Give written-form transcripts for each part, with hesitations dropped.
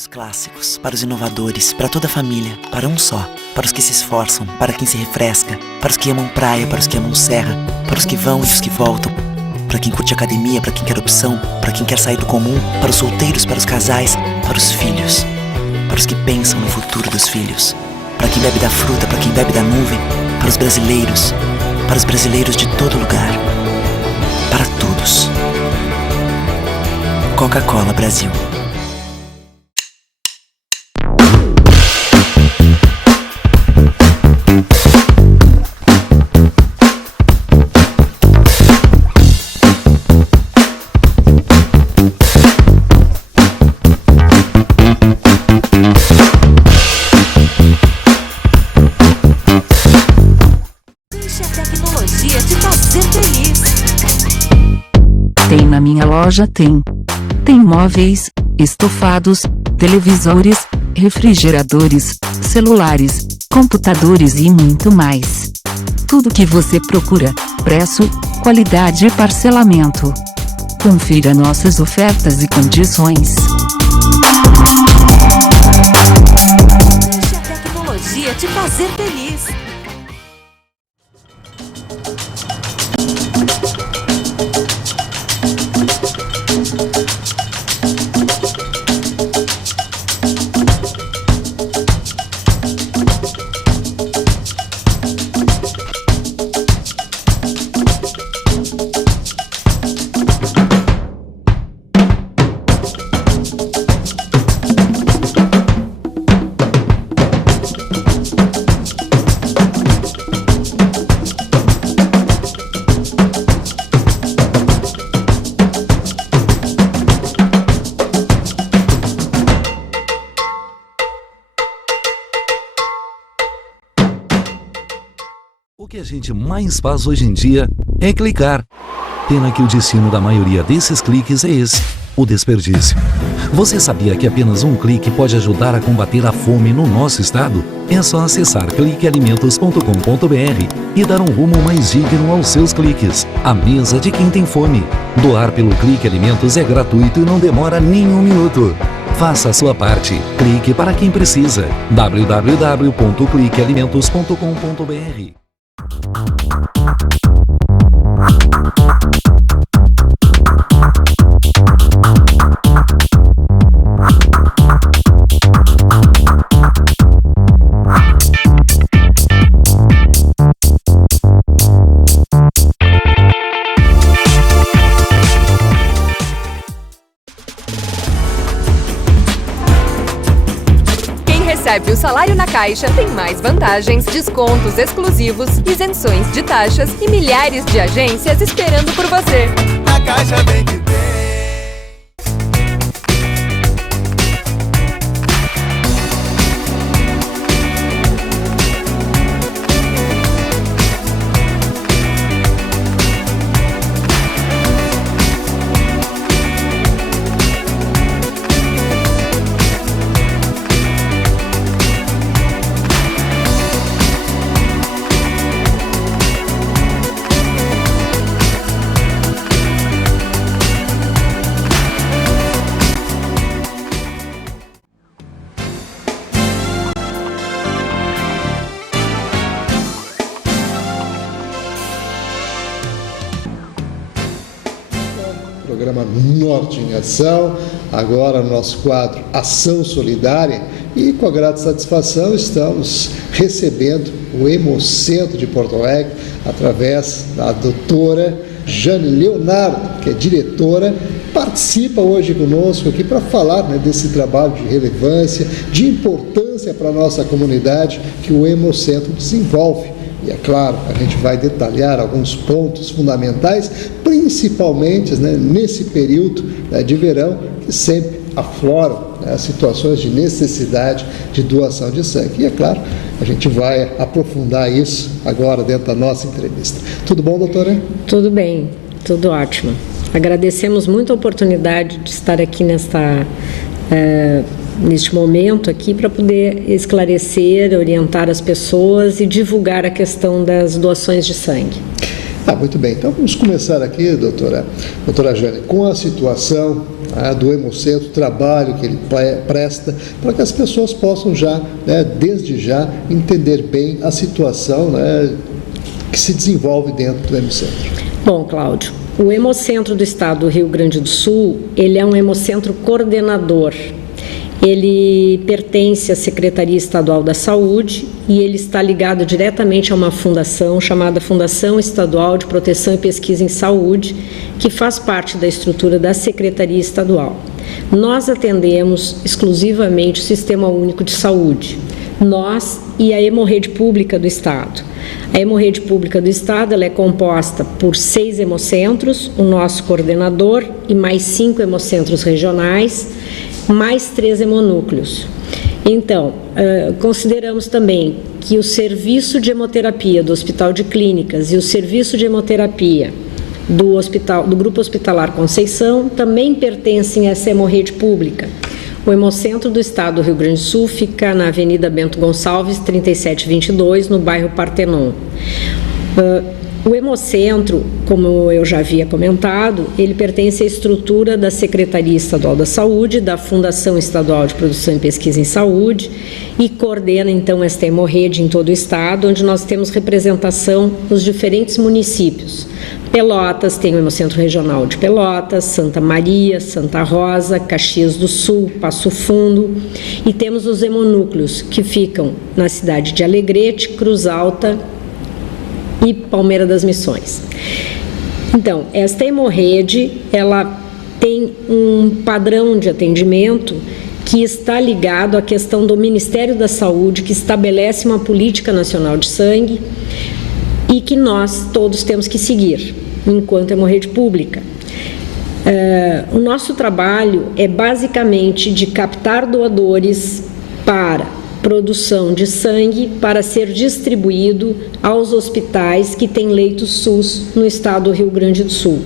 os clássicos, para os inovadores, para toda a família, para um só, para os que se esforçam, para quem se refresca, para os que amam praia, para os que amam serra, para os que vão e os que voltam, para quem curte academia, para quem quer opção, para quem quer sair do comum, para os solteiros, para os casais, para os filhos, para os que pensam no futuro dos filhos, para quem bebe da fruta, para quem bebe da nuvem, para os brasileiros de todo lugar, para todos. Coca-Cola Brasil. Deixe a tecnologia te fazer feliz. Tem na minha loja, tem móveis, estofados, televisores, refrigeradores, celulares, computadores e muito mais. Tudo que você procura, preço, qualidade e parcelamento. Confira nossas ofertas e condições. Deixe a tecnologia te fazer feliz. O que a gente mais faz hoje em dia é clicar. Pena que o destino da maioria desses cliques é esse, o desperdício. Você sabia que apenas um clique pode ajudar a combater a fome no nosso estado? É só acessar cliquealimentos.com.br e dar um rumo mais digno aos seus cliques. A mesa de quem tem fome. Doar pelo Clique Alimentos é gratuito e não demora nem um minuto. Faça a sua parte. Clique para quem precisa. www.cliquealimentos.com.br. Recebe o salário na Caixa, tem mais vantagens, descontos exclusivos, isenções de taxas e milhares de agências esperando por você. A Caixa vem que vem. Programa Norte em Ação, agora no nosso quadro Ação Solidária, e com a grata satisfação estamos recebendo o Hemocentro de Porto Alegre através da doutora Jane Leonardo, que é diretora, participa hoje conosco aqui para falar, desse trabalho de relevância, de importância para a nossa comunidade que o Hemocentro desenvolve. E é claro, a gente vai detalhar alguns pontos fundamentais, principalmente nesse período de verão, que sempre afloram as situações de necessidade de doação de sangue. E é claro, a gente vai aprofundar isso agora dentro da nossa entrevista. Tudo bom, doutora? Tudo bem, tudo ótimo. Agradecemos muito a oportunidade de estar aqui neste momento aqui para poder esclarecer, orientar as pessoas e divulgar a questão das doações de sangue. Muito bem, então vamos começar aqui, doutora Jane, com a situação do Hemocentro, o trabalho que ele presta, para que as pessoas possam já, desde já, entender bem a situação que se desenvolve dentro do Hemocentro. Bom, Cláudio, o Hemocentro do Estado do Rio Grande do Sul, ele é um hemocentro coordenador. Ele pertence à Secretaria Estadual da Saúde e ele está ligado diretamente a uma fundação chamada Fundação Estadual de Proteção e Pesquisa em Saúde, que faz parte da estrutura da Secretaria Estadual. Nós atendemos exclusivamente o Sistema Único de Saúde, nós e a Hemorrede Pública do Estado. A Hemorrede Pública do Estado ela é composta por 6 hemocentros, o nosso coordenador e mais 5 hemocentros regionais, mais 3 hemonúcleos. Então, consideramos também que o serviço de hemoterapia do Hospital de Clínicas e o serviço de hemoterapia do Grupo Hospitalar Conceição também pertencem a essa hemorrede pública. O Hemocentro do Estado do Rio Grande do Sul fica na Avenida Bento Gonçalves, 3722, no bairro Partenon. O Hemocentro, como eu já havia comentado, ele pertence à estrutura da Secretaria Estadual da Saúde, da Fundação Estadual de Produção e Pesquisa em Saúde e coordena então esta hemorrede em todo o estado, onde nós temos representação nos diferentes municípios. Pelotas tem o Hemocentro Regional de Pelotas, Santa Maria, Santa Rosa, Caxias do Sul, Passo Fundo e temos os hemonúcleos que ficam na cidade de Alegrete, Cruz Alta e Palmeira das Missões. Então, esta hemorrede, ela tem um padrão de atendimento que está ligado à questão do Ministério da Saúde, que estabelece uma política nacional de sangue e que nós todos temos que seguir, enquanto hemorrede pública. O nosso trabalho é basicamente de captar doadores para produção de sangue para ser distribuído aos hospitais que têm leitos SUS no estado do Rio Grande do Sul.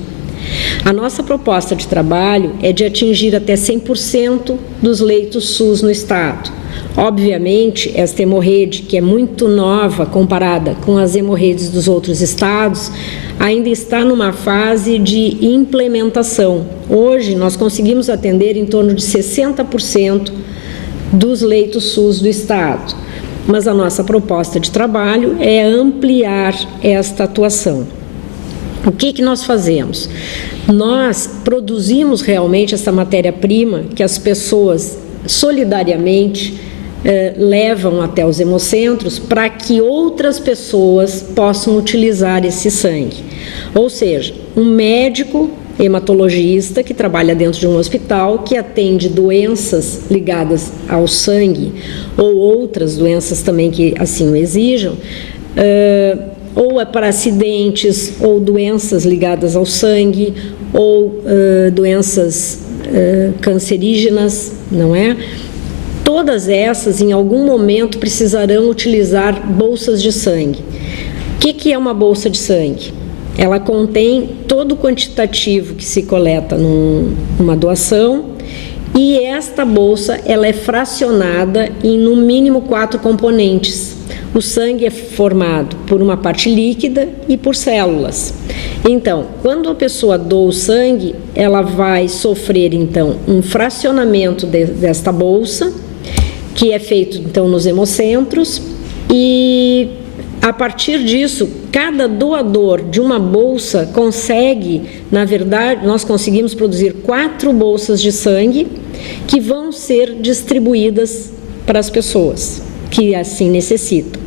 A nossa proposta de trabalho é de atingir até 100% dos leitos SUS no estado. Obviamente, esta hemorrede, que é muito nova comparada com as hemorredes dos outros estados, ainda está numa fase de implementação. Hoje, nós conseguimos atender em torno de 60% dos leitos SUS do estado, mas a nossa proposta de trabalho é ampliar esta atuação. O que nós fazemos? Nós produzimos realmente essa matéria-prima que as pessoas solidariamente levam até os hemocentros para que outras pessoas possam utilizar esse sangue. Ou seja, um médico hematologista que trabalha dentro de um hospital que atende doenças ligadas ao sangue ou outras doenças também que assim o exijam, ou é para acidentes ou doenças ligadas ao sangue ou doenças cancerígenas, não é? Todas essas em algum momento precisarão utilizar bolsas de sangue. O que é uma bolsa de sangue? Ela contém todo o quantitativo que se coleta numa doação e esta bolsa ela é fracionada em no mínimo 4 componentes. O sangue é formado por uma parte líquida e por células. Então, quando a pessoa doa o sangue, ela vai sofrer então um fracionamento desta bolsa, que é feito então nos hemocentros e a partir disso, cada doador de uma bolsa consegue, na verdade, nós conseguimos produzir 4 bolsas de sangue que vão ser distribuídas para as pessoas que assim necessitam.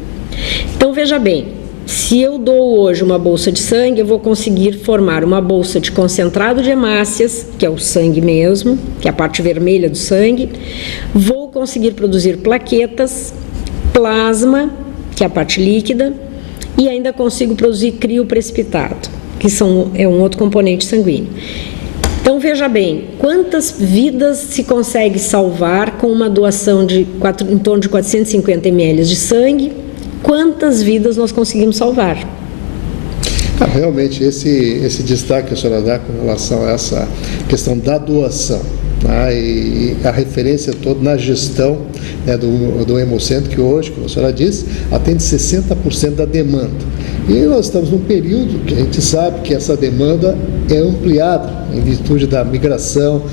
Então, veja bem, se eu dou hoje uma bolsa de sangue, eu vou conseguir formar uma bolsa de concentrado de hemácias, que é o sangue mesmo, que é a parte vermelha do sangue, vou conseguir produzir plaquetas, plasma, que é a parte líquida, e ainda consigo produzir crioprecipitado, que é um outro componente sanguíneo. Então, veja bem, quantas vidas se consegue salvar com uma doação de em torno de 450 ml de sangue, quantas vidas nós conseguimos salvar? Realmente, esse destaque que a senhora dá com relação a essa questão da doação, E a referência toda na gestão, né, do Hemocentro, que hoje, como a senhora disse, atende 60% da demanda. E nós estamos num período que a gente sabe que essa demanda é ampliada em virtude da migração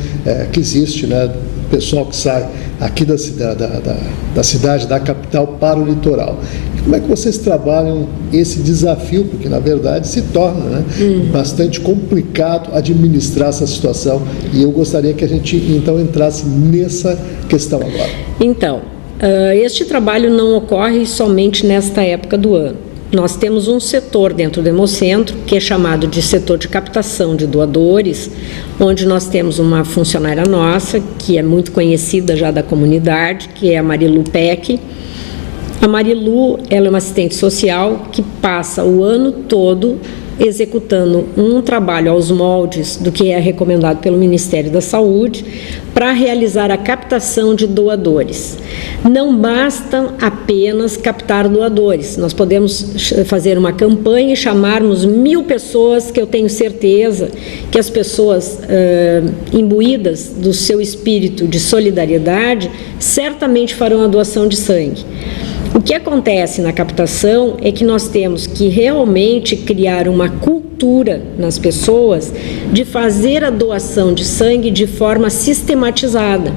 que existe, né, do pessoal que sai aqui da cidade, da capital, para o litoral. Como é que vocês trabalham esse desafio? Porque, na verdade, se torna, né, bastante complicado administrar essa situação. E eu gostaria que a gente, então, entrasse nessa questão agora. Então, este trabalho não ocorre somente nesta época do ano. Nós temos um setor dentro do Hemocentro, que é chamado de setor de captação de doadores, onde nós temos uma funcionária nossa, que é muito conhecida já da comunidade, que é a Marilu Peck. A Marilu, ela é uma assistente social que passa o ano todo executando um trabalho aos moldes do que é recomendado pelo Ministério da Saúde para realizar a captação de doadores. Não basta apenas captar doadores, nós podemos fazer uma campanha e chamarmos 1000 pessoas, que eu tenho certeza que as pessoas imbuídas do seu espírito de solidariedade certamente farão a doação de sangue. O que acontece na captação é que nós temos que realmente criar uma cultura nas pessoas de fazer a doação de sangue de forma sistematizada,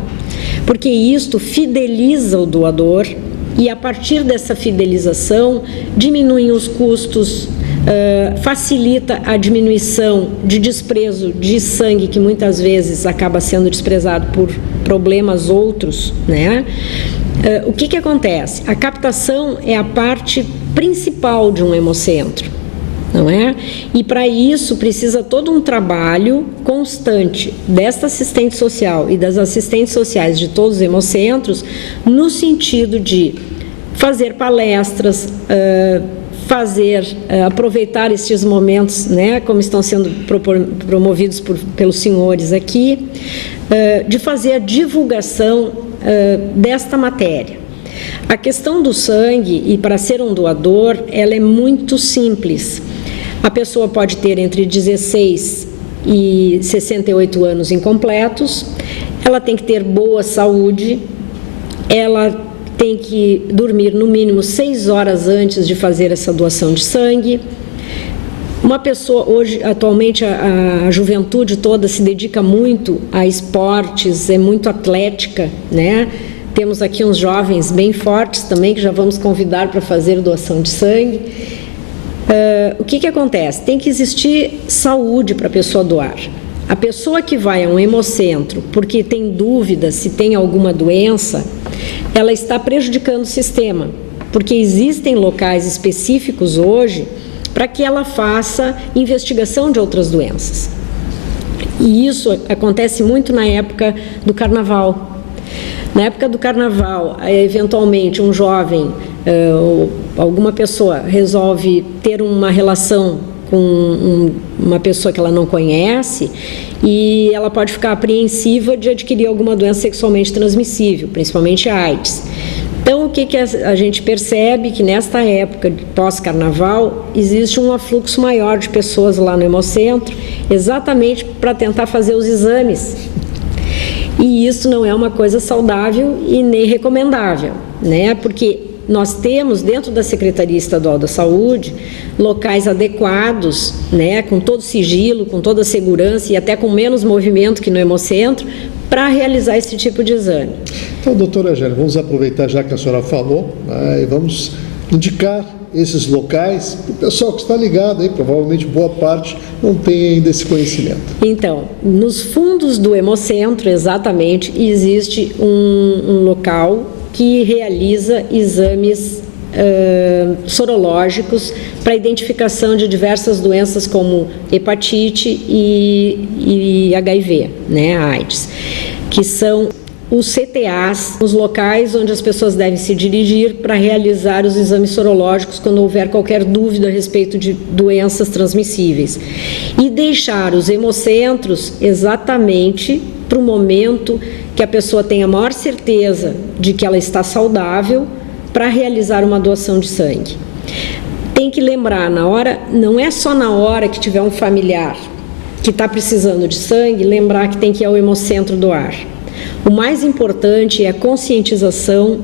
porque isto fideliza o doador e, a partir dessa fidelização, diminuem os custos, facilita a diminuição de desprezo de sangue, que muitas vezes acaba sendo desprezado por problemas outros, né? O que acontece? A captação é a parte principal de um hemocentro, não é? E para isso precisa todo um trabalho constante desta assistente social e das assistentes sociais de todos os hemocentros, no sentido de fazer palestras, aproveitar estes momentos, né, como estão sendo promovidos pelos senhores aqui, de fazer a divulgação desta matéria. A questão do sangue, e para ser um doador, ela é muito simples. A pessoa pode ter entre 16 e 68 anos incompletos, ela tem que ter boa saúde, ela tem que dormir no mínimo 6 horas antes de fazer essa doação de sangue. Uma pessoa, hoje, atualmente, a juventude toda se dedica muito a esportes, é muito atlética, né? Temos aqui uns jovens bem fortes também, que já vamos convidar para fazer doação de sangue. O que acontece? Tem que existir saúde para a pessoa doar. A pessoa que vai a um hemocentro porque tem dúvida se tem alguma doença, ela está prejudicando o sistema, porque existem locais específicos hoje para que ela faça investigação de outras doenças. E isso acontece muito na época do carnaval. Na época do carnaval, eventualmente um jovem ou alguma pessoa resolve ter uma relação com uma pessoa que ela não conhece e ela pode ficar apreensiva de adquirir alguma doença sexualmente transmissível, principalmente a AIDS. Então, o que a gente percebe? Que nesta época de pós-carnaval existe um afluxo maior de pessoas lá no hemocentro, exatamente para tentar fazer os exames. E isso não é uma coisa saudável e nem recomendável, né? Porque nós temos dentro da Secretaria Estadual da Saúde locais adequados, né, com todo sigilo, com toda segurança e até com menos movimento que no hemocentro, para realizar esse tipo de exame. Então, doutora Angélica, vamos aproveitar já que a senhora falou, né, e vamos indicar esses locais para o pessoal que está ligado aí, provavelmente boa parte não tem ainda esse conhecimento. Então, nos fundos do hemocentro, exatamente, existe um local que realiza exames sorológicos para identificação de diversas doenças como hepatite e HIV, né, AIDS, que são os CTAs, os locais onde as pessoas devem se dirigir para realizar os exames sorológicos quando houver qualquer dúvida a respeito de doenças transmissíveis. E deixar os hemocentros exatamente para o momento que a pessoa tenha a maior certeza de que ela está saudável para realizar uma doação de sangue. Tem que lembrar, na hora, não é só na hora que tiver um familiar que está precisando de sangue, lembrar que tem que ir ao hemocentro doar. O mais importante é a conscientização,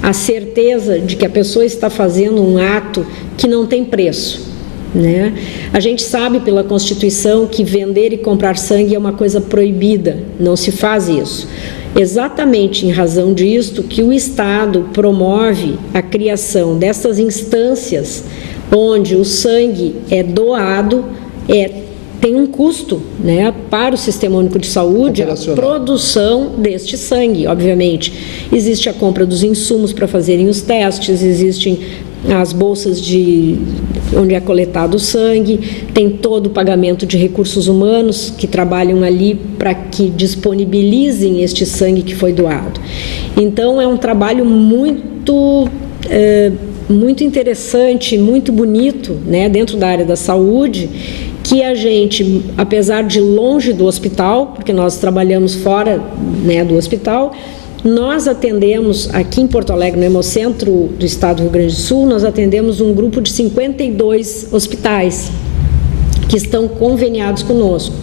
a certeza de que a pessoa está fazendo um ato que não tem preço, né? A gente sabe pela Constituição que vender e comprar sangue é uma coisa proibida, não se faz isso. Exatamente em razão disto que o Estado promove a criação dessas instâncias onde o sangue é doado, tem um custo, né, para o Sistema Único de Saúde, a produção deste sangue, obviamente. Existe a compra dos insumos para fazerem os testes, existem as bolsas onde é coletado o sangue, tem todo o pagamento de recursos humanos que trabalham ali para que disponibilizem este sangue que foi doado. Então, é um trabalho muito interessante, muito bonito, né, dentro da área da saúde, que a gente, apesar de longe do hospital, porque nós trabalhamos fora, né, do hospital, nós atendemos aqui em Porto Alegre, no Hemocentro do Estado do Rio Grande do Sul, nós atendemos um grupo de 52 hospitais que estão conveniados conosco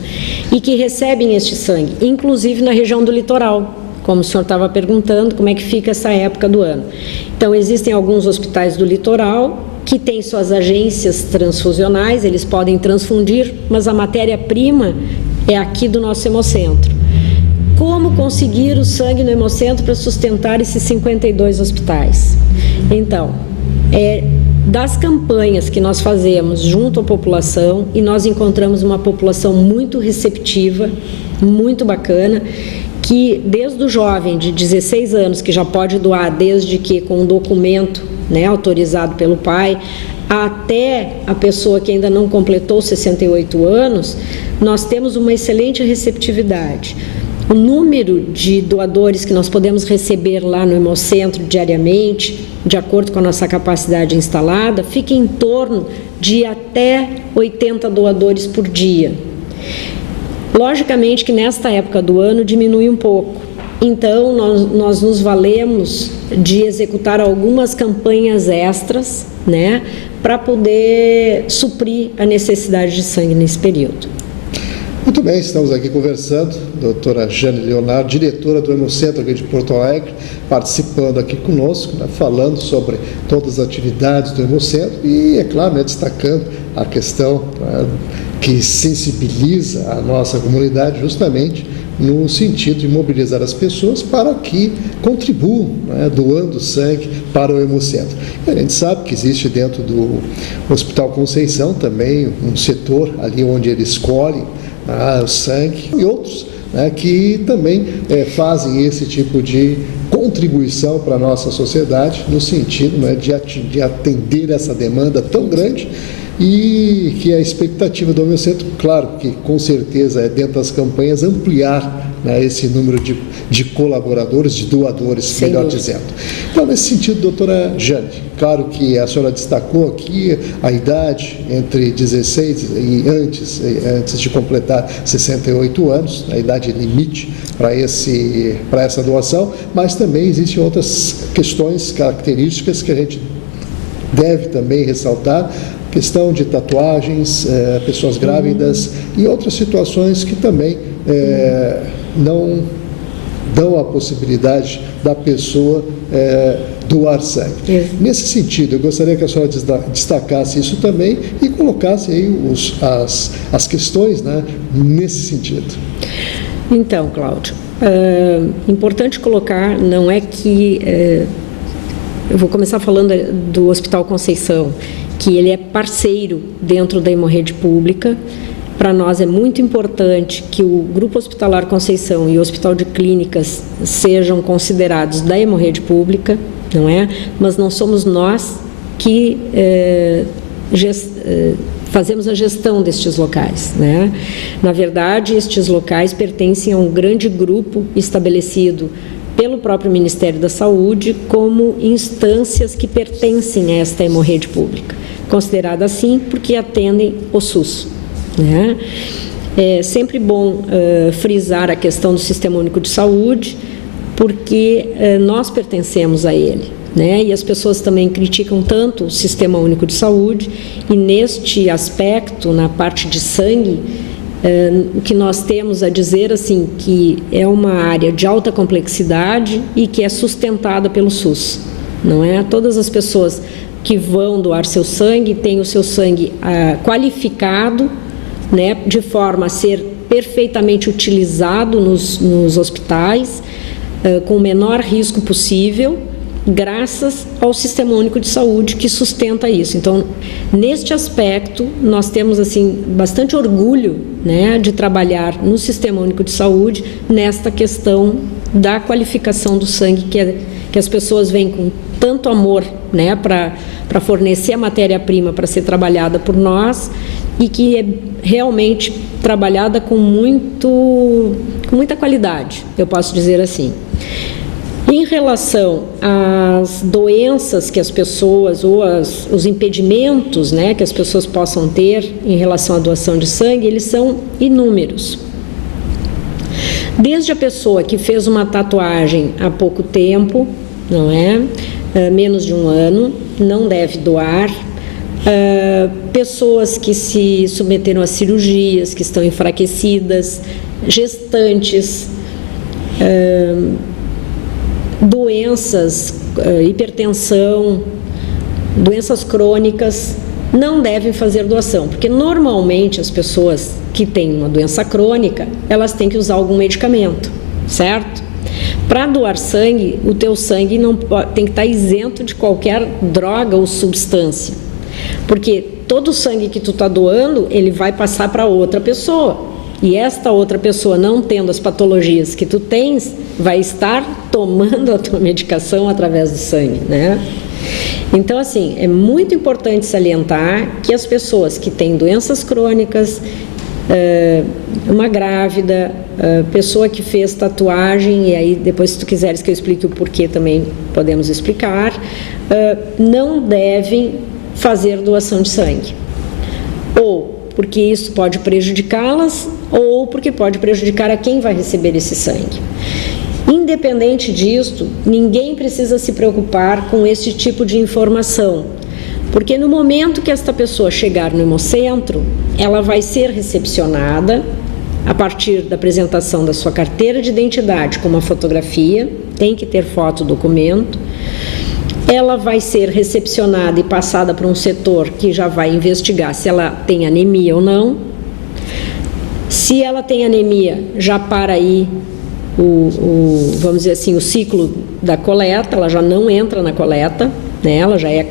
e que recebem este sangue, inclusive na região do litoral, como o senhor estava perguntando, como é que fica essa época do ano. Então, existem alguns hospitais do litoral que têm suas agências transfusionais, eles podem transfundir, mas a matéria-prima é aqui do nosso hemocentro. Como conseguir o sangue no hemocentro para sustentar esses 52 hospitais? Então, das campanhas que nós fazemos junto à população, e nós encontramos uma população muito receptiva, muito bacana, que desde o jovem de 16 anos, que já pode doar desde que com um documento, né, autorizado pelo pai, até a pessoa que ainda não completou 68 anos, nós temos uma excelente receptividade. O número de doadores que nós podemos receber lá no hemocentro diariamente, de acordo com a nossa capacidade instalada, fica em torno de até 80 doadores por dia. Logicamente que nesta época do ano diminui um pouco. Então, nós nos valemos de executar algumas campanhas extras, né, para poder suprir a necessidade de sangue nesse período. Muito bem, estamos aqui conversando, doutora Jane Leonardo, diretora do Hemocentro aqui de Porto Alegre, participando aqui conosco, né, falando sobre todas as atividades do Hemocentro e, é claro, né, destacando a questão que sensibiliza a nossa comunidade justamente no sentido de mobilizar as pessoas para que contribuam, né, doando sangue para o Hemocentro. E a gente sabe que existe dentro do Hospital Conceição também um setor ali onde eles colhem o sangue e outros, né, que também fazem esse tipo de contribuição para a nossa sociedade no sentido, né, de atender essa demanda tão grande e que a expectativa do Hemocentro, claro que com certeza é dentro das campanhas ampliar, né, esse número de colaboradores, de doadores, melhor dizendo. Então, nesse sentido, doutora Jane, claro que a senhora destacou aqui a idade entre 16 e antes de completar 68 anos, a idade limite para essa doação, mas também existem outras questões, características que a gente deve também ressaltar, questão de tatuagens, pessoas grávidas e outras situações que também não dão a possibilidade da pessoa doar sangue. Nesse sentido, eu gostaria que a senhora destacasse isso também e colocasse aí as questões, né, nesse sentido. Então, Cláudio, importante colocar, não é que... eu vou começar falando do Hospital Conceição, que ele é parceiro dentro da hemorrede pública. Para nós é muito importante que o Grupo Hospitalar Conceição e o Hospital de Clínicas sejam considerados da hemorrede pública, não é? Mas não somos nós que fazemos a gestão destes locais, né? Na verdade, estes locais pertencem a um grande grupo estabelecido pelo próprio Ministério da Saúde como instâncias que pertencem a esta hemorrede pública, considerada assim porque atendem o SUS, né? É sempre bom frisar a questão do Sistema Único de Saúde, porque nós pertencemos a ele, né? E as pessoas também criticam tanto o Sistema Único de Saúde, e neste aspecto, na parte de sangue, o que nós temos a dizer, assim, que é uma área de alta complexidade e que é sustentada pelo SUS, não é? Todas as pessoas que vão doar seu sangue têm o seu sangue qualificado, né, de forma a ser perfeitamente utilizado nos hospitais, com o menor risco possível, graças ao Sistema Único de Saúde que sustenta isso. Então, neste aspecto, nós temos assim bastante orgulho, né, de trabalhar no Sistema Único de Saúde nesta questão da qualificação do sangue que as pessoas vêm com tanto amor, né, para fornecer a matéria-prima para ser trabalhada por nós e que é realmente trabalhada com muita qualidade, eu posso dizer assim. Em relação às doenças que as pessoas, ou os impedimentos, né, que as pessoas possam ter em relação à doação de sangue, eles são inúmeros. Desde a pessoa que fez uma tatuagem há pouco tempo, não é? Menos de um ano, não deve doar. Pessoas que se submeteram a cirurgias, que estão enfraquecidas, gestantes, doenças, hipertensão, doenças crônicas, não devem fazer doação, porque normalmente as pessoas que têm uma doença crônica, elas têm que usar algum medicamento, certo? Para doar sangue, o teu sangue não tem que estar isento de qualquer droga ou substância, porque todo o sangue que tu está doando, ele vai passar para outra pessoa. E esta outra pessoa, não tendo as patologias que tu tens, vai estar tomando a tua medicação através do sangue, né? Então, assim, é muito importante salientar que as pessoas que têm doenças crônicas, uma grávida, pessoa que fez tatuagem, e aí depois, se tu quiseres que eu explique o porquê, também podemos explicar, não devem fazer doação de sangue. Ou porque isso pode prejudicá-las, ou porque pode prejudicar a quem vai receber esse sangue. Independente disto, ninguém precisa se preocupar com esse tipo de informação, porque no momento que esta pessoa chegar no Hemocentro, ela vai ser recepcionada a partir da apresentação da sua carteira de identidade com uma fotografia, tem que ter foto, documento. Ela vai ser recepcionada e passada para um setor que já vai investigar se ela tem anemia ou não. Se ela tem anemia, já para aí vamos dizer assim, o ciclo da coleta, ela já não entra na coleta, né? Ela já é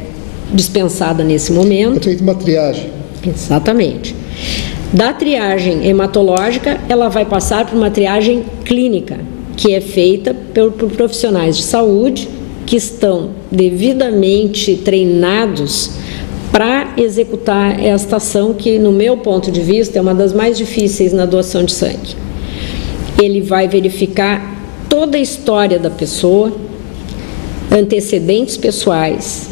dispensada nesse momento. É feita uma triagem. Exatamente. Da triagem hematológica, ela vai passar por uma triagem clínica, que é feita por profissionais de saúde que estão devidamente treinados para executar esta ação que, no meu ponto de vista, é uma das mais difíceis na doação de sangue. Ele vai verificar toda a história da pessoa, antecedentes pessoais,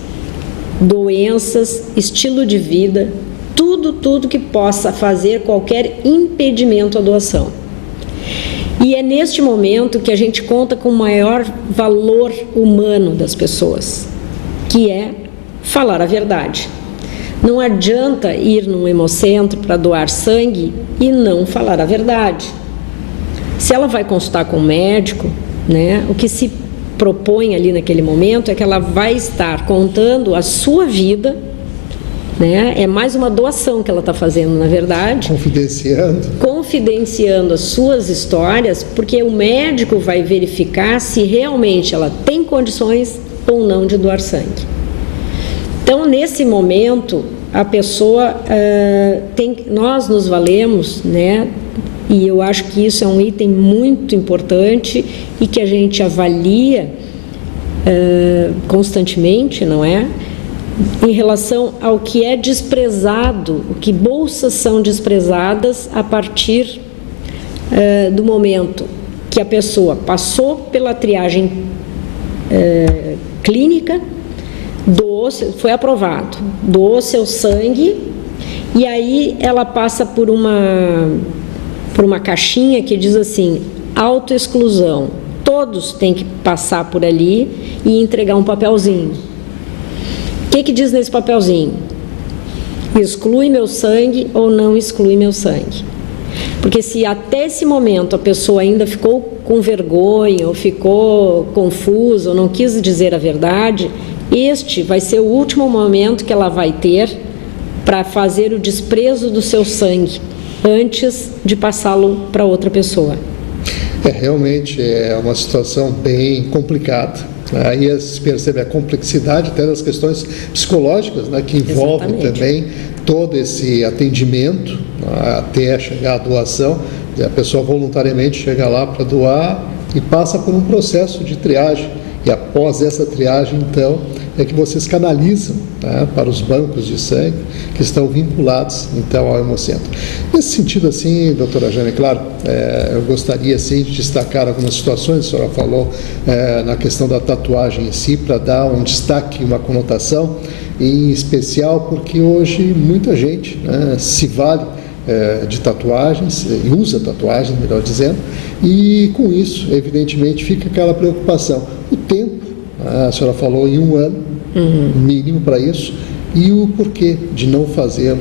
doenças, estilo de vida, tudo que possa fazer qualquer impedimento à doação. E é neste momento que a gente conta com o maior valor humano das pessoas, que é falar a verdade. Não adianta ir num hemocentro para doar sangue e não falar a verdade. Se ela vai consultar com o médico, né, o que se propõe ali naquele momento é que ela vai estar contando a sua vida, né? É mais uma doação que ela está fazendo, na verdade. Confidenciando as suas histórias, porque o médico vai verificar se realmente ela tem condições ou não de doar sangue. Então, nesse momento, a pessoa nós nos valemos, né? E eu acho que isso é um item muito importante e que a gente avalia constantemente, não é? Em relação ao que é desprezado, o que bolsas são desprezadas a partir do momento que a pessoa passou pela triagem clínica, foi aprovado, doou seu sangue, e aí ela passa por uma caixinha que diz assim, autoexclusão. Todos têm que passar por ali e entregar um papelzinho. O que diz nesse papelzinho? Exclui meu sangue ou não exclui meu sangue? Porque se até esse momento a pessoa ainda ficou com vergonha, ou ficou confusa, ou não quis dizer a verdade, este vai ser o último momento que ela vai ter para fazer o desprezo do seu sangue, antes de passá-lo para outra pessoa. Realmente é uma situação bem complicada. Aí se percebe a complexidade até das questões psicológicas, né, que envolvem também todo esse atendimento até chegar à doação. A pessoa voluntariamente chega lá para doar e passa por um processo de triagem. E após essa triagem, então, é que vocês canalizam, né, para os bancos de sangue que estão vinculados, então, ao Hemocentro. Nesse sentido, assim, doutora Jane, claro, eu gostaria, assim, de destacar algumas situações. A senhora falou na questão da tatuagem em si, para dar um destaque, uma conotação, em especial porque hoje muita gente, né, se vale de tatuagens, e usa tatuagens, melhor dizendo, e com isso, evidentemente, fica aquela preocupação. O tempo, a senhora falou em 1 ano, mínimo para isso, e o porquê de não fazê-lo,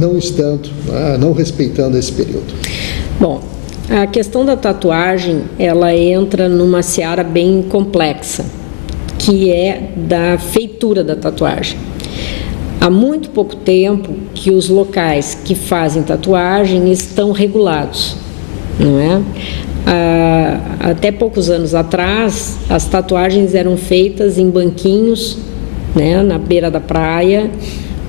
não estando, não respeitando esse período. Bom, a questão da tatuagem, ela entra numa seara bem complexa, que é da feitura da tatuagem. Há muito pouco tempo que os locais que fazem tatuagem estão regulados, não é? Até poucos anos atrás, as tatuagens eram feitas em banquinhos, né, na beira da praia,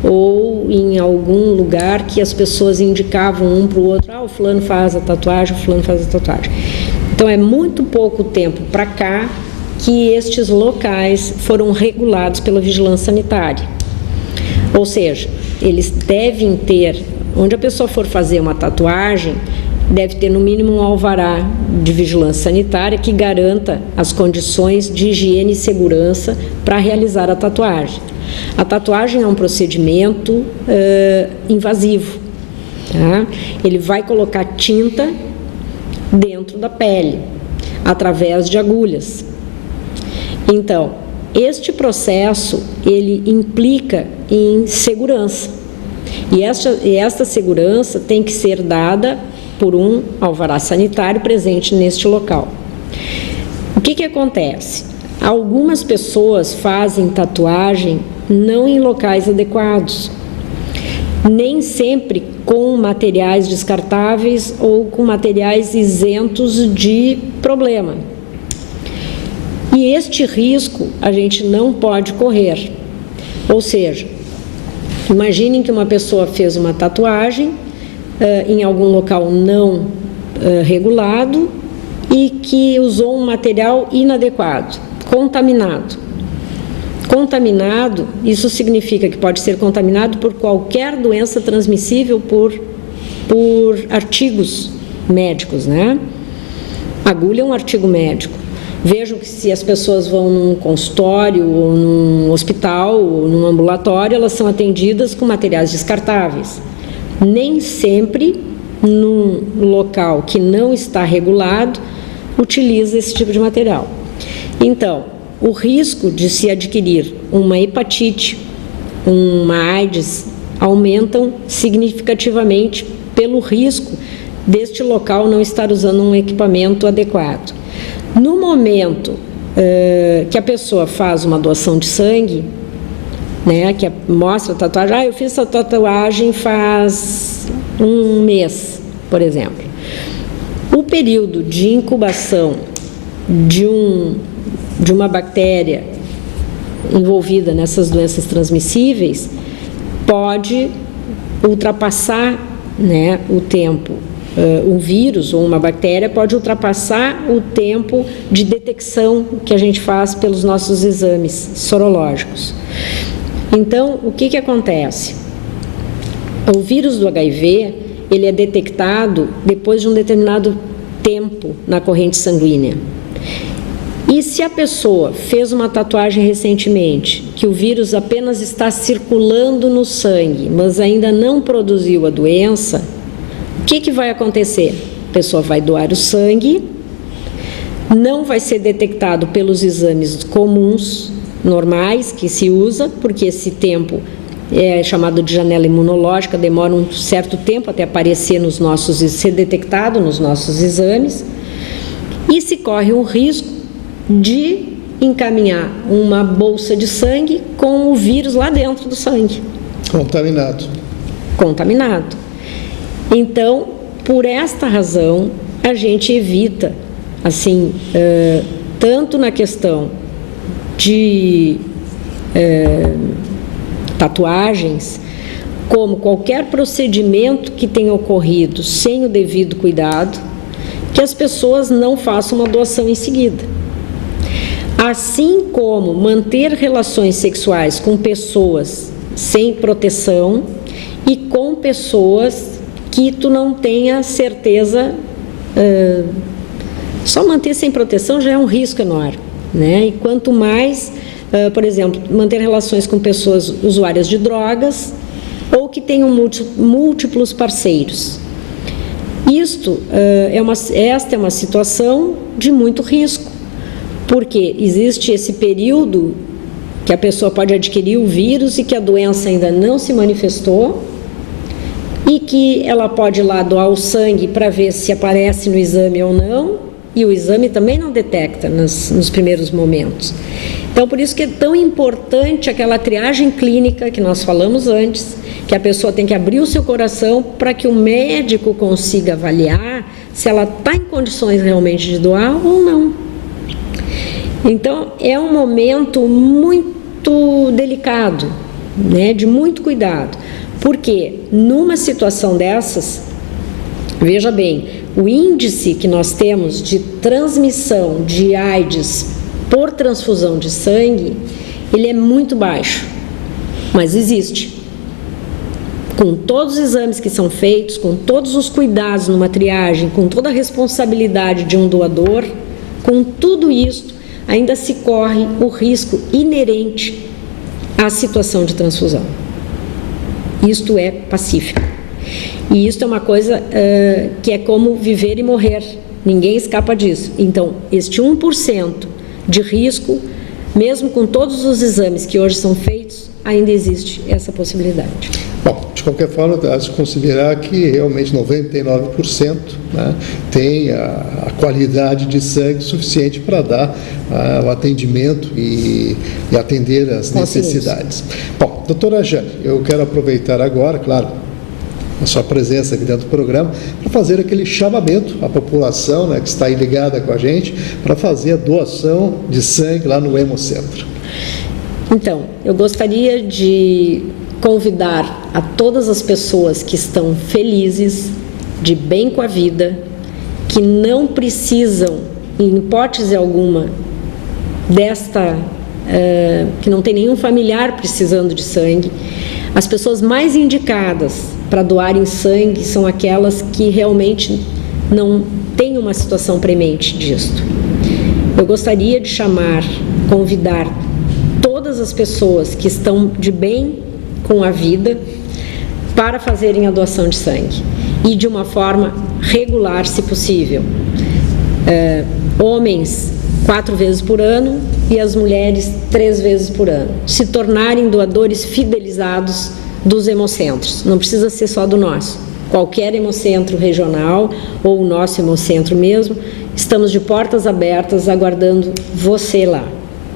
ou em algum lugar que as pessoas indicavam um para o outro: o fulano faz a tatuagem, o fulano faz a tatuagem. Então é muito pouco tempo para cá que estes locais foram regulados pela vigilância sanitária. Ou seja, eles devem ter, onde a pessoa for fazer uma tatuagem, deve ter no mínimo um alvará de vigilância sanitária que garanta as condições de higiene e segurança para realizar a tatuagem. A tatuagem é um procedimento invasivo, tá? Ele vai colocar tinta dentro da pele, através de agulhas. Então, este processo, ele implica em segurança. E esta segurança tem que ser dada por um alvará sanitário presente neste local. O que acontece? Algumas pessoas fazem tatuagem não em locais adequados, nem sempre com materiais descartáveis ou com materiais isentos de problema. E este risco a gente não pode correr. Ou seja, imaginem que uma pessoa fez uma tatuagem em algum local não regulado e que usou um material inadequado, contaminado. Contaminado, isso significa que pode ser contaminado por qualquer doença transmissível por artigos médicos, né? Agulha é um artigo médico. Vejam que se as pessoas vão num consultório, ou num hospital, ou num ambulatório, elas são atendidas com materiais descartáveis. Nem sempre, num local que não está regulado, utiliza esse tipo de material. Então, o risco de se adquirir uma hepatite, uma AIDS, aumentam significativamente pelo risco deste local não estar usando um equipamento adequado. No momento que a pessoa faz uma doação de sangue, né, que mostra a tatuagem, eu fiz essa tatuagem faz 1 mês, por exemplo. O período de incubação de uma bactéria envolvida nessas doenças transmissíveis pode ultrapassar, né, o tempo. Um vírus ou uma bactéria pode ultrapassar o tempo de detecção que a gente faz pelos nossos exames sorológicos. Então, o que acontece? O vírus do HIV, ele é detectado depois de um determinado tempo na corrente sanguínea. E se a pessoa fez uma tatuagem recentemente, que o vírus apenas está circulando no sangue, mas ainda não produziu a doença, o que vai acontecer? A pessoa vai doar o sangue, não vai ser detectado pelos exames comuns, normais, que se usa, porque esse tempo é chamado de janela imunológica, demora um certo tempo até aparecer ser detectado nos nossos exames, e se corre o risco de encaminhar uma bolsa de sangue com o vírus lá dentro do sangue. Contaminado. Então, por esta razão, a gente evita, assim, tanto na questão de tatuagens, como qualquer procedimento que tenha ocorrido sem o devido cuidado, que as pessoas não façam uma doação em seguida. Assim como manter relações sexuais com pessoas sem proteção e com pessoas que tu não tenha certeza, só manter sem proteção já é um risco enorme, né? E quanto mais, por exemplo, manter relações com pessoas usuárias de drogas ou que tenham múltiplos parceiros. Esta é uma situação de muito risco, porque existe esse período que a pessoa pode adquirir o vírus e que a doença ainda não se manifestou, e que ela pode ir lá doar o sangue para ver se aparece no exame ou não, e o exame também não detecta nos primeiros momentos. Então, por isso que é tão importante aquela triagem clínica que nós falamos antes, que a pessoa tem que abrir o seu coração para que o médico consiga avaliar se ela está em condições realmente de doar ou não. Então, é um momento muito delicado, né, de muito cuidado, porque numa situação dessas, veja bem, o índice que nós temos de transmissão de AIDS por transfusão de sangue, ele é muito baixo, mas existe. Com todos os exames que são feitos, com todos os cuidados numa triagem, com toda a responsabilidade de um doador, com tudo isso, ainda se corre o risco inerente à situação de transfusão. Isto é pacífico. E isto é uma coisa que é como viver e morrer. Ninguém escapa disso. Então, este 1% de risco, mesmo com todos os exames que hoje são feitos, ainda existe essa possibilidade. Bom, de qualquer forma, dá se considerar que realmente 99%, né, tem a qualidade de sangue suficiente para dar o atendimento e atender as necessidades. Bom, doutora Jane, eu quero aproveitar agora, claro, a sua presença aqui dentro do programa, para fazer aquele chamamento à população, né, que está aí ligada com a gente, para fazer a doação de sangue lá no Hemocentro. Então, eu gostaria de convidar a todas as pessoas que estão felizes, de bem com a vida, que não precisam, em hipótese alguma, que não tem nenhum familiar precisando de sangue. As pessoas mais indicadas para doarem sangue são aquelas que realmente não têm uma situação premente disto. Eu gostaria de convidar todas as pessoas que estão de bem com a vida para fazerem a doação de sangue, e de uma forma regular, se possível. Homens 4 vezes por ano e as mulheres 3 vezes por ano, se tornarem doadores fidelizados dos hemocentros. Não precisa ser só do nosso, qualquer hemocentro regional ou o nosso hemocentro mesmo, estamos de portas abertas aguardando você lá.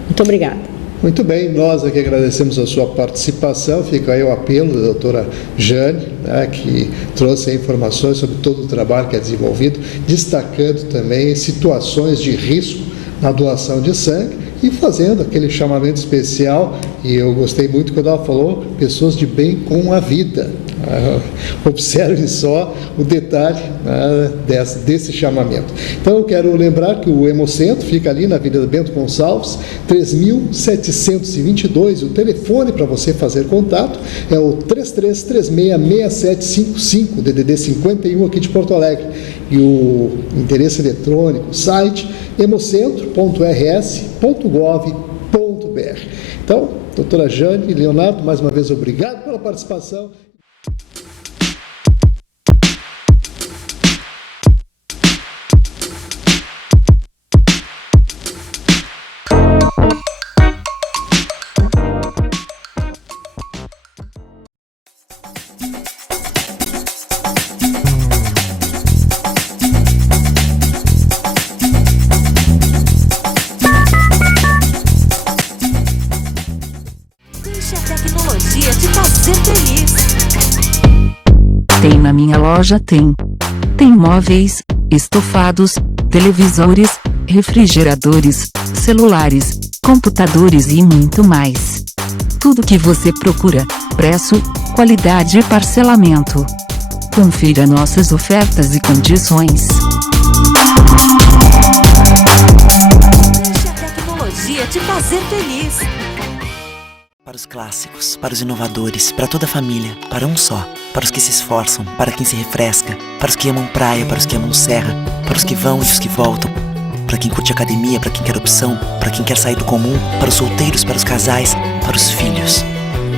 Muito obrigada. Muito bem, nós aqui agradecemos a sua participação. Fica aí o apelo da doutora Jane, né, que trouxe informações sobre todo o trabalho que é desenvolvido, destacando também situações de risco na doação de sangue e fazendo aquele chamamento especial, e eu gostei muito quando ela falou, pessoas de bem com a vida. Observe só o detalhe, né, desse chamamento. Então eu quero lembrar que o Hemocentro fica ali na Avenida Bento Gonçalves, 3722, o telefone para você fazer contato é o 33366755, DDD 51 aqui de Porto Alegre, e o endereço eletrônico, site hemocentro.rs.gov.br. Então, doutora Jane e Leonardo, mais uma vez obrigado pela participação. Deixa a tecnologia te fazer feliz. Tem na minha loja, tem. Tem móveis, estofados, televisores, refrigeradores, celulares, computadores e muito mais. Tudo que você procura, preço, qualidade e parcelamento. Confira nossas ofertas e condições. Deixa a tecnologia te fazer feliz. Para os clássicos, para os inovadores, para toda a família, para um só. Para os que se esforçam, para quem se refresca, para os que amam praia, para os que amam serra, para os que vão e os que voltam, para quem curte academia, para quem quer opção, para quem quer sair do comum, para os solteiros, para os casais, para os filhos,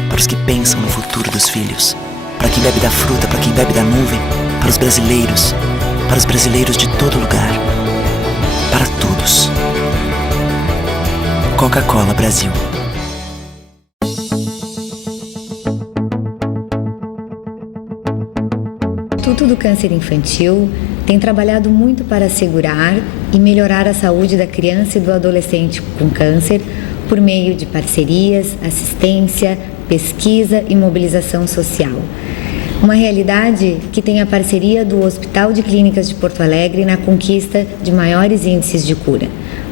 para os que pensam no futuro dos filhos, para quem bebe da fruta, para quem bebe da nuvem, para os brasileiros de todo lugar, para todos. Coca-Cola Brasil. O Instituto do Câncer Infantil tem trabalhado muito para assegurar e melhorar a saúde da criança e do adolescente com câncer por meio de parcerias, assistência, pesquisa e mobilização social. Uma realidade que tem a parceria do Hospital de Clínicas de Porto Alegre na conquista de maiores índices de cura.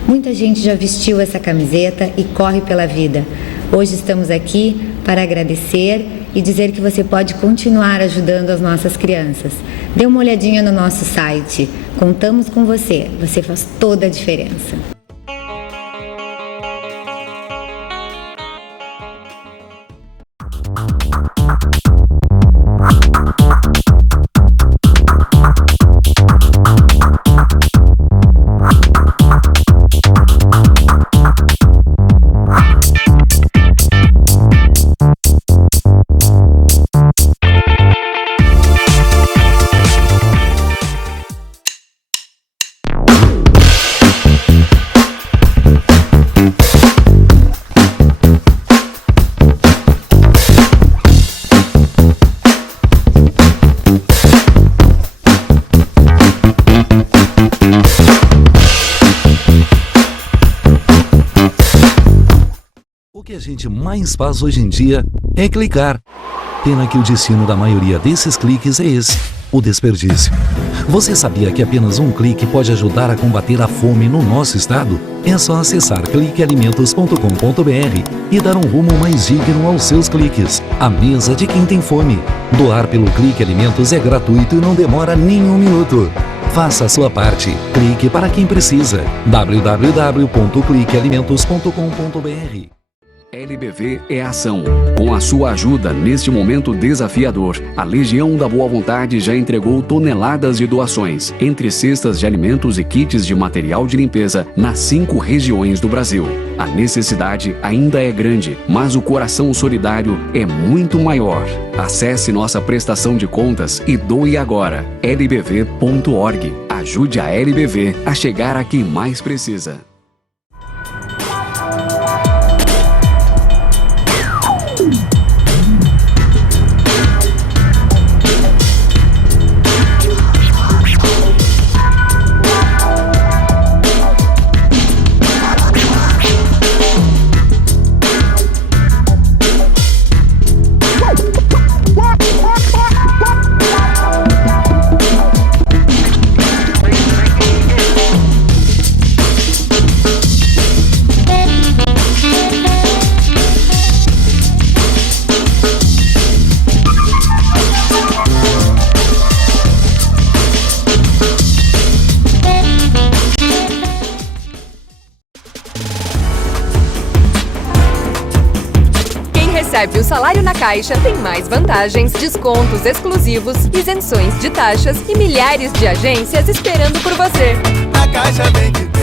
Muita gente já vestiu essa camiseta e corre pela vida. Hoje estamos aqui para agradecer e dizer que você pode continuar ajudando as nossas crianças. Dê uma olhadinha no nosso site. Contamos com você. Você faz toda a diferença. O que a gente mais faz hoje em dia é clicar. Pena que o destino da maioria desses cliques é esse, o desperdício. Você sabia que apenas um clique pode ajudar a combater a fome no nosso estado? É só acessar cliquealimentos.com.br e dar um rumo mais digno aos seus cliques. A mesa de quem tem fome. Doar pelo Clique Alimentos é gratuito e não demora nem um minuto. Faça a sua parte. Clique para quem precisa. www.cliquealimentos.com.br. LBV é ação. Com a sua ajuda neste momento desafiador, a Legião da Boa Vontade já entregou toneladas de doações, entre cestas de alimentos e kits de material de limpeza, nas 5 regiões do Brasil. A necessidade ainda é grande, mas o coração solidário é muito maior. Acesse nossa prestação de contas e doe agora. lbv.org. Ajude a LBV a chegar a quem mais precisa. Recebe o salário na Caixa, tem mais vantagens, descontos exclusivos, isenções de taxas e milhares de agências esperando por você. A Caixa vem que tem.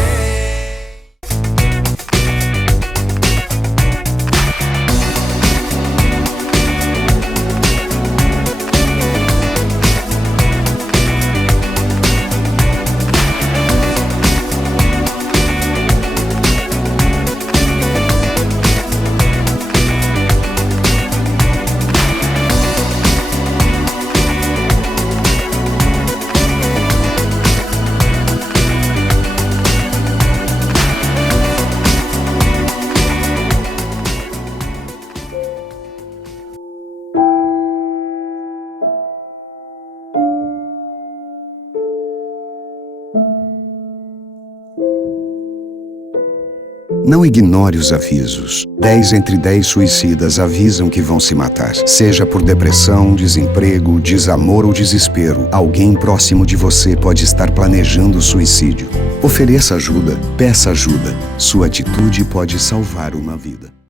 Não ignore os avisos. 10 entre 10 suicidas avisam que vão se matar. Seja por depressão, desemprego, desamor ou desespero, alguém próximo de você pode estar planejando suicídio. Ofereça ajuda, peça ajuda. Sua atitude pode salvar uma vida.